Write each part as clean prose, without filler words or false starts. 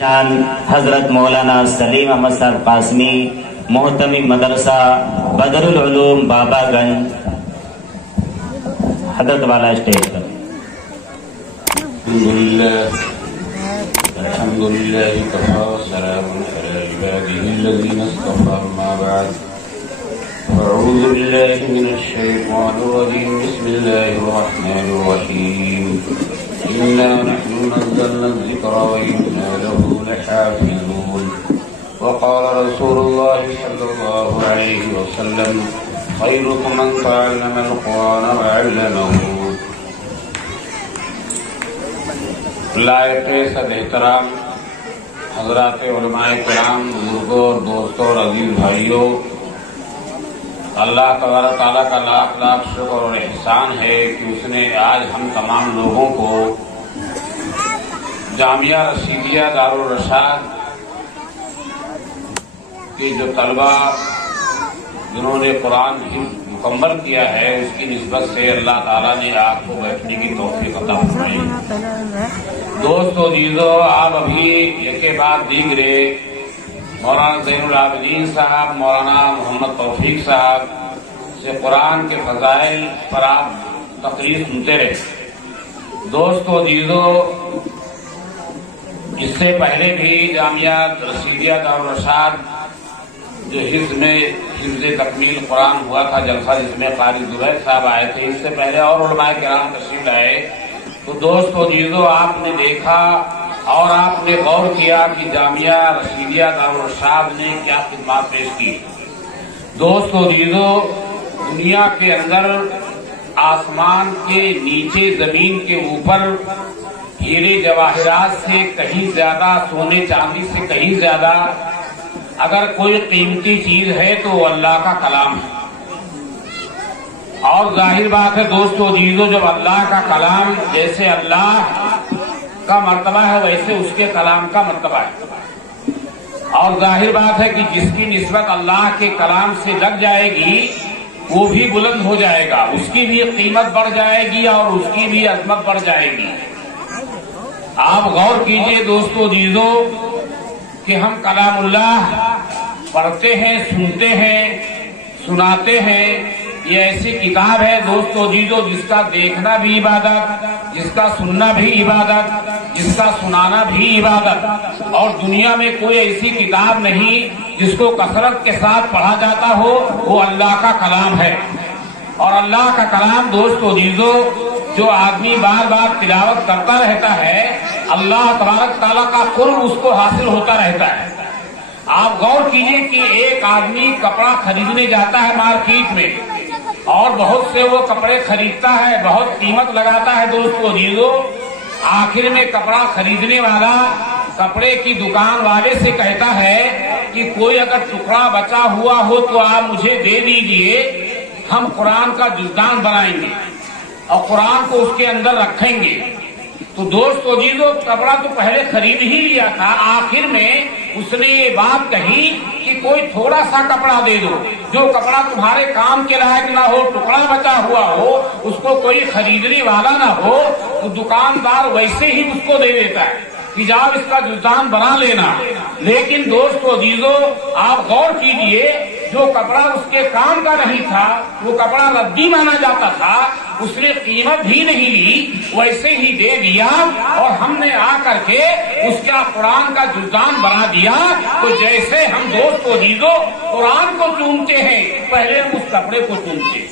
شان حضرت مولانا سلیم احمد صاحب قاسمی محتمی مدرسہ بدر العلوم بابا گنج حضرت والا اسٹیج پر. الحمد لله كفى وسلام على عباده الذين اصطفى ما بعد. أعوذ بالله من الشيطان الرجيم. بسم الله الرحمن الرحيم. إنا نحن نزلنا الذكر وإنا له لحافظون. وقال رسول الله صلى الله عليه وسلم خيركم من تعلم القرآن وعلمه. لائق صد احترام حضرات علماء کرام، بزرگوں اور دوستوں اور عزیز بھائیوں، اللہ تبارک تعالیٰ کا لاکھ لاکھ شکر اور احسان ہے کہ اس نے آج ہم تمام لوگوں کو جامعہ رشیدیہ دارالرشاد کے جو طلبہ جنہوں نے قرآن مکمل کیا ہے اس کی نسبت سے اللہ تعالیٰ نے آپ کو بیٹھنے کی توفیق عطا فرمائی. دوستو عزیزو، آپ ابھی ایک کے بعد دیگرے مولانا زین العابدین صاحب، مولانا محمد توفیق صاحب سے قرآن کے فضائل پر آپ تقریر سنتے رہے. دوستو عزیزو، اس سے پہلے بھی جامعہ رشیدیہ دارالرشاد جو حفظ تکمیل قرآن ہوا تھا جلسہ، جس میں قاری زبیر صاحب آئے تھے، اس سے پہلے اور علماء کرام تشریف لائے. تو دوستو عزیزو، آپ نے دیکھا اور آپ نے غور کیا کہ جامعہ رشیدیہ دارالرشاد نے کیا خدمات پیش کی. دوستو عزیزو، دنیا کے اندر آسمان کے نیچے، زمین کے اوپر ہیرے جواہرات سے کہیں زیادہ، سونے چاندی سے کہیں زیادہ اگر کوئی قیمتی چیز ہے تو وہ اللہ کا کلام ہے. اور ظاہر بات ہے دوستو عزیزو، جب اللہ کا کلام، جیسے اللہ کا مرتبہ ہے ویسے اس کے کلام کا مرتبہ ہے. اور ظاہر بات ہے کہ جس کی نسبت اللہ کے کلام سے لگ جائے گی وہ بھی بلند ہو جائے گا، اس کی بھی قیمت بڑھ جائے گی اور اس کی بھی عظمت بڑھ جائے گی. آپ غور کیجئے دوستو عزیزو کہ ہم کلام اللہ پڑھتے ہیں، سنتے ہیں، سناتے ہیں. یہ ایسی کتاب ہے دوستو عزیزو جس کا دیکھنا بھی عبادت، جس کا سننا بھی عبادت، جس کا سنانا بھی عبادت. اور دنیا میں کوئی ایسی کتاب نہیں جس کو کثرت کے ساتھ پڑھا جاتا ہو، وہ اللہ کا کلام ہے. اور اللہ کا کلام دوستو عزیزو جو آدمی بار بار تلاوت کرتا رہتا ہے، اللہ تبارک تعالیٰ کا قرب اس کو حاصل ہوتا رہتا ہے. آپ غور کیجئے کہ ایک آدمی کپڑا خریدنے جاتا ہے مارکیٹ میں اور بہت سے وہ کپڑے خریدتا ہے، بہت قیمت لگاتا ہے. دوستو عزیزو، آخر میں کپڑا خریدنے والا کپڑے کی دکان والے سے کہتا ہے کہ کوئی اگر ٹکڑا بچا ہوا ہو تو آپ مجھے دے دیجئے، ہم قرآن کا جزدان بنائیں گے اور قرآن کو اس کے اندر رکھیں گے. تو دوستو عزیزو، کپڑا تو پہلے خرید ہی لیا تھا، آخر میں اس نے یہ بات کہی کہ کوئی تھوڑا سا کپڑا دے دو، جو کپڑا تمہارے کام کے لائق نہ ہو، ٹکڑا بچا ہوا ہو، اس کو کوئی خریدنے والا نہ ہو، تو دکاندار ویسے ہی اس کو دے دیتا ہے کہ جاؤ اس کا جزدان بنا لینا. لیکن دوستو عزیزو، آپ غور کیجئے، جو کپڑا اس کے کام کا نہیں تھا، وہ کپڑا ردی مانا جاتا تھا، اس نے قیمت بھی نہیں لی، ویسے ہی دے دیا اور ہم نے آ کر کے اس کا قرآن کا جزدان بنا دیا. تو جیسے ہم دوستو عزیزو قرآن کو چومتے ہیں، پہلے ہم اس کپڑے کو چومتے ہیں،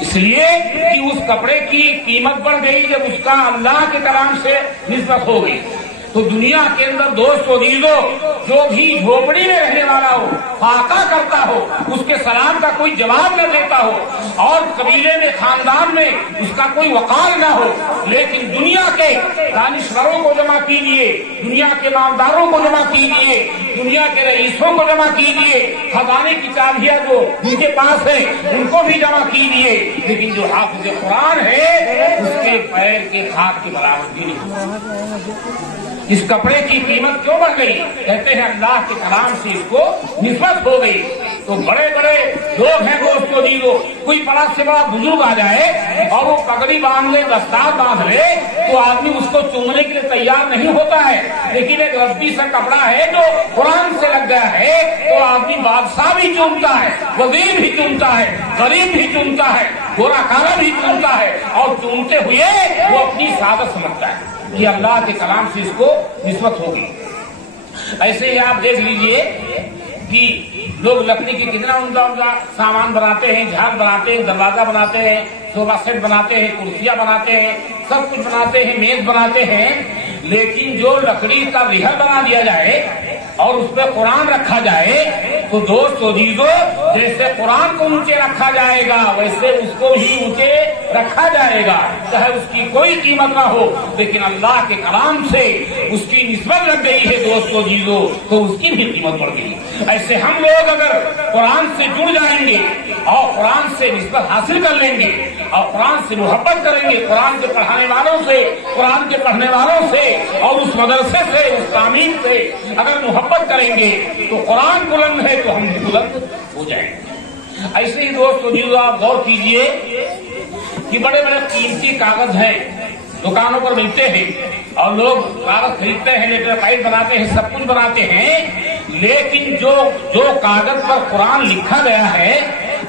اس لیے کہ اس کپڑے کی قیمت بڑھ گئی جب اس کا اللہ کے کلام سے نسبت ہو گئی. تو دنیا کے اندر دوستو عزیزو جو بھی جھوپڑی میں رہنے والا ہو، فاقہ کرتا ہو، اس کے سلام کا کوئی جواب نہ دیتا ہو اور قبیلے میں، خاندان میں اس کا کوئی وقار نہ ہو، لیکن دنیا کے دانشوروں کو جمع کیجیے، دنیا کے مالداروں کو جمع کیجیے، دنیا کے رئیسوں کو جمع کیجیے، خزانے کی چابیاں جو ان کے پاس ہیں ان کو بھی جمع کیجیے، لیکن جو حافظ قرآن ہے اس کے پیر کے خاک کے برابر بھی نہیں. इस कपड़े की कीमत क्यों बढ़ गई? कहते हैं अल्लाह के कलाम से इसको निस्बत हो गई। तो बड़े बड़े लोग हैं दोस्तों जी, कोई बड़ा से बड़ा बुजुर्ग आ जाए और वो पगड़ी बांध ले, दस्तार बांध ले, तो आदमी उसको चूमने के लिए तैयार नहीं होता है। लेकिन एक रद्दी सा कपड़ा है जो कुरान से लग गया है, तो आदमी बादशाह भी चूमता है, वजीर भी चूमता है, गरीब भी चूमता है, गोरा काला भी चूमता है, और चूमते हुए वो अपनी सादत समझता है कि अल्लाह के कलाम से इसको निस्बत होगी। ऐसे ही आप देख लीजिए कि लोग लकड़ी की कितना उमदा उमदा सामान बनाते हैं, झाग बनाते हैं, दरवाजा बनाते हैं, सोफा सेट बनाते हैं, कुर्सियां बनाते हैं, सब कुछ बनाते हैं, मेज बनाते हैं। लेकिन जो लकड़ी का रिहल बना दिया जाए और उस पर कुरान रखा जाए, तो दोस्तों जीजो, जैसे कुरान को ऊंचे रखा जाएगा वैसे उसको ही ऊंचे रखा जाएगा, चाहे उसकी कोई कीमत ना हो। लेकिन अल्लाह के कलाम से उसकी निस्बत लग गई है दोस्तों जीजो, तो उसकी भी कीमत बढ़ गई। ऐसे हम लोग अगर कुरान से जुड़ जाएंगे और कुरान से निस्बत हासिल कर लेंगे और कुरान से मोहब्बत करेंगे, कुरान के पढ़ाने वालों से, कुरान के पढ़ने वालों से और उस मदरसे से, उस तामीम से अगर मोहब्बत करेंगे, तो कुरान बुलंद है तो हम भी बुलंद हो जाएंगे। ऐसे ही दोस्तों जी आप गौर कीजिए कि बड़े बड़े कीमती कागज हैं, दुकानों पर मिलते हैं और लोग कागज खरीदते हैं, लेटर फाइल बनाते हैं, सब कुछ बनाते हैं। लेकिन जो कागज पर कुरान लिखा गया है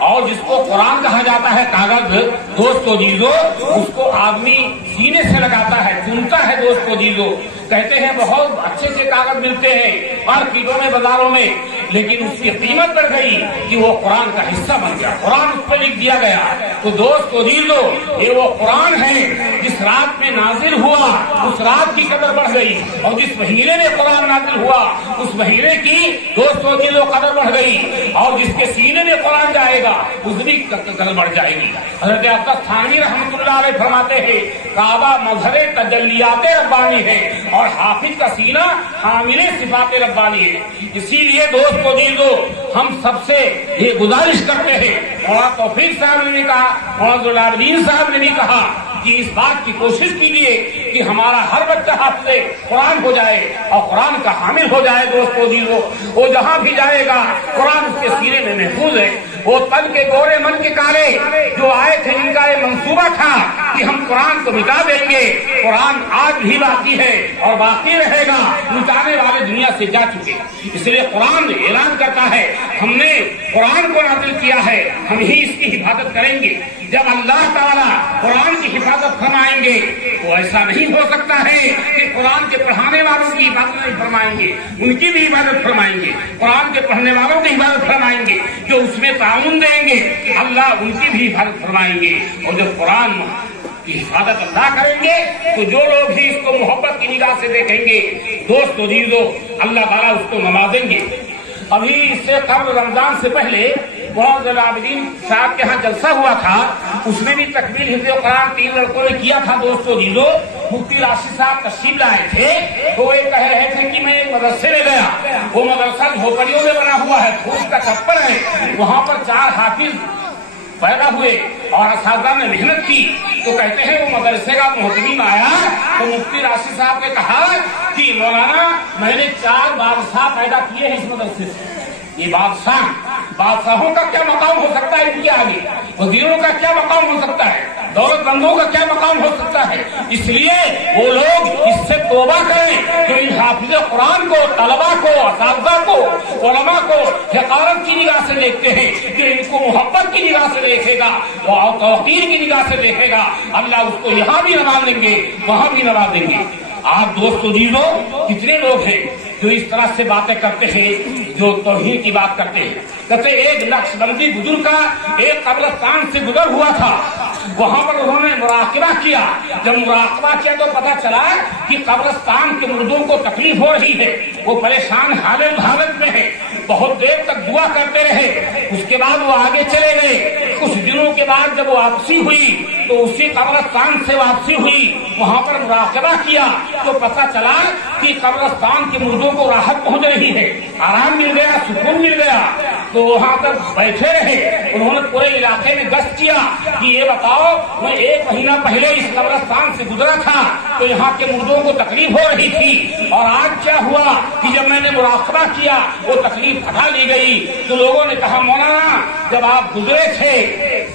और जिसको कुरान कहा जाता है कागज, दोस्तों जीजो, उसको आदमी सीने से लगाता है, चुनता है दोस्तों जीजो। कहते हैं बहुत अच्छे से कागज मिलते हैं मार्केटों में, बाजारों में, लेकिन उसकी कीमत बढ़ गई कि वो कुरान का हिस्सा बन गया, कुरान उस पर लिख दिया गया। तो दोस्तों जीजो, ये वो कुरान है जिस रात में नाजिल हुआ, उस रात की कदर बढ़ गई, और जिस महीने में कुरान नाजिल हुआ उस महीने की दोस्तों जीजो कदर बढ़ गई, और जिसके सीने में कुरान जाएगा उसकी कदर बढ़ जाएगी। हज़रत अब्बास थानवी रहमतुल्लाह अलैह फरमाते हैं, काबा मजहरे तजल्लियाते रब्बानी है और हाफिज का सीना हामिले सिफाते रब्बानी है। इसीलिए दोस्तों जीजो, हम सबसे ये गुजारिश करते हैं, मौलाना तौफीक साहब ने भी कहा, मौलाना जुलालुद्दीन साहब ने भी कहा कि इस बात की कोशिश कीजिए कि हमारा हर बच्चा हाफिज़े कुरान हो जाए और कुरान का हामिल हो जाए। दोस्तों जीजो, वो जहाँ भी जाएगा कुरान उसके सीने में महफूज है। वो तन के गोरे मन के काले जो आए थे, इनका ये मंसूबा था कि हम कुरान को मिटा देंगे। कुरान आज भी बाकी है और बाकी रहेगा, मिटाने वाले दुनिया से जा चुके। इसलिए कुरान ऐलान करता है, हमने कुरान को नाज़िल किया है, हम ही इसकी हिफाजत करेंगे। जब अल्लाह ताला कुरान की हिफाजत फरमाएंगे तो ऐसा नहीं हो सकता है कि कुरान के पढ़ाने वालों की हिफाजत नहीं फरमाएंगे, उनकी भी हिफाजत फरमाएंगे। कुरान के पढ़ने वालों की हिफाजत फरमाएंगे, जो उसमें ताउन देंगे अल्लाह उनकी भी हिफाजत फरमाएंगे। और जब कुरान की हिफाजत अल्लाह करेंगे तो जो लोग भी इसको मोहब्बत की निगाह से देखेंगे, दोस्तों जीजो, अल्लाह ताला उसको नवाजेंगे। अभी इससे कबल रमजान से पहले बहुत जलालुद्दीन साहब के यहाँ जलसा हुआ था, उसमें भी तकमील हिफ्ज़ कुरान 3 लड़कों ने किया था। दोस्तों जीजो, मुफ्ती राशिद साहब तशरीफ लाए थे, तो वे कह रहे थे कि मैं एक मदरसे में गया, वो मदरसा झोपड़ियों में बना हुआ है, फूस का छप्पर है, वहाँ पर 4 हाफिज पैदा हुए और असातिज़ा ने मेहनत की। तो कहते हैं वो मदरसे का मुहतमिम आया तो मुफ्ती राशिद साहब ने कहा कि मौलाना, मैंने 4 बादशाह पैदा किए हैं इस मदरसे से। ये बादशाहों का क्या मकाम हो सकता है इनके आगे, वजीरों का क्या मकाम हो सकता है, दौलतमंदों का क्या मकाम हो सकता है। इसलिए वो लोग इससे तौबा करें जो इन हाफिज़ कुरान को, तलबा को, असातिज़ा को, उलमा को हक़ारत की निगाह से देखते हैं, कि इनको मोहब्बत की निगाह से देखेगा और तौक़ीर की निगाह से देखेगा, अल्लाह उसको यहाँ भी नवाज देंगे, वहाँ भी नवाज देंगे। आप दोस्तों जीजो, कितने लोग हैं जो इस तरह से बातें करते हैं, जो तौहीद की बात करते हैं। कहते एक नक्शबंदी बुजुर्ग का एक कब्रिस्तान से गुजर हुआ था, वहाँ पर उन्होंने मुराकबा किया। जब मुराकबा किया तो पता चला कि कब्रिस्तान के मुर्दों को तकलीफ हो रही है, वो परेशान हालत में है। बहुत देर तक दुआ करते रहे, उसके बाद वो आगे चले गए। कुछ दिनों के बाद जब वापसी हुई तो उसी कब्रिस्तान से वापसी हुई, वहाँ पर मुराकबा किया तो पता चला कि कब्रिस्तान के मुर्दों को राहत पहुंच रही है, आराम मिल गया, सुकून मिल गया। تو وہاں پر بیٹھے رہے. انہوں نے پورے علاقے میں گشت کیا کہ یہ بتاؤ میں 1 مہینہ پہلے اس قبرستان سے گزرا تھا تو یہاں کے مردوں کو تکلیف ہو رہی تھی، اور آج کیا ہوا کہ جب میں نے مراقبہ کیا وہ تکلیف ہٹا لی گئی. تو لوگوں نے کہا مولانا جب آپ گزرے تھے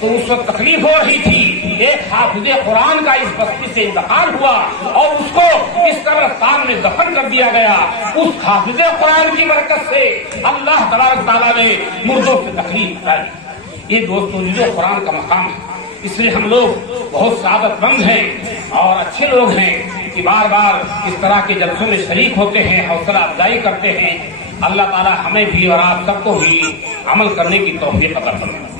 تو اس وقت تکلیف ہو رہی تھی. ایک حافظ قرآن کا اس بستی سے انتقال ہوا اور اس کو اس قبرستان میں دفن کر دیا گیا. اس حافظ قرآن کی برکت سے اللہ تبارک تعالیٰ نے مردوں سے تکلیف ہٹائی. یہ دوستوں جو قرآن کا مقام ہے، اس لیے ہم لوگ بہت سعادت مند ہیں اور اچھے لوگ ہیں کہ بار بار اس طرح کے جلسوں میں شریک ہوتے ہیں، حوصلہ افزائی کرتے ہیں. اللہ تعالیٰ ہمیں بھی اور آپ سب کو بھی عمل کرنے کی توفیق عطا فرمائے.